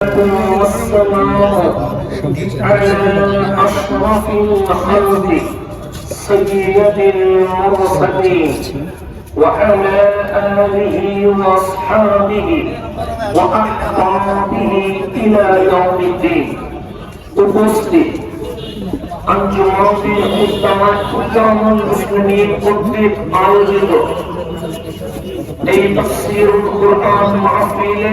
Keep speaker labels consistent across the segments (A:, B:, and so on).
A: والسلام على أشرف الخلق سيد المرسلين وعلى آله وأصحابه وأحبابه إلى يوم الدين উপস্থিত আঞ্জুমানের উত্তমা উত্তমন মুসলিমিন কর্তৃক আয়োজিত এই তফসিরুল কুরআন মাহফিলে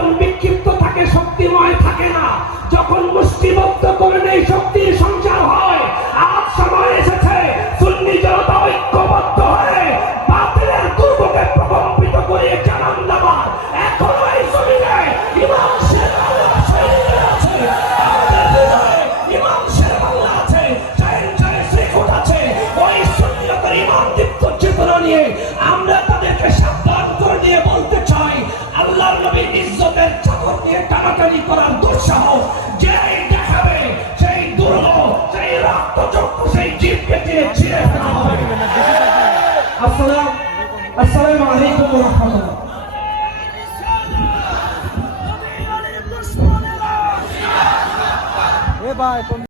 B: নেই শক্তির সঞ্চার হয়। আজ সময় এসেছে, সুন্নি জনতা ঐক্যবদ্ধ হয়ে বাতিলের দুর্গকে প্রকম্পিত করে জানান দেওয়ার এখনও এই জমিনে ইমাম শের আল্লাহ শহীদ আছে। আমাদের হৃদয়ে ইমাম শের আল্লাহ আছে। জায়েন জায়েন শেখুট আছে। ওই সুন্নিয়তের করার দুঃসাহস। যে পেটিয়ে ছিঁড়ে ফেলা হবে। আসসালাম আসসালামু আলাইকুম ওয়া রাহমাতুল্লাহ
C: ভাই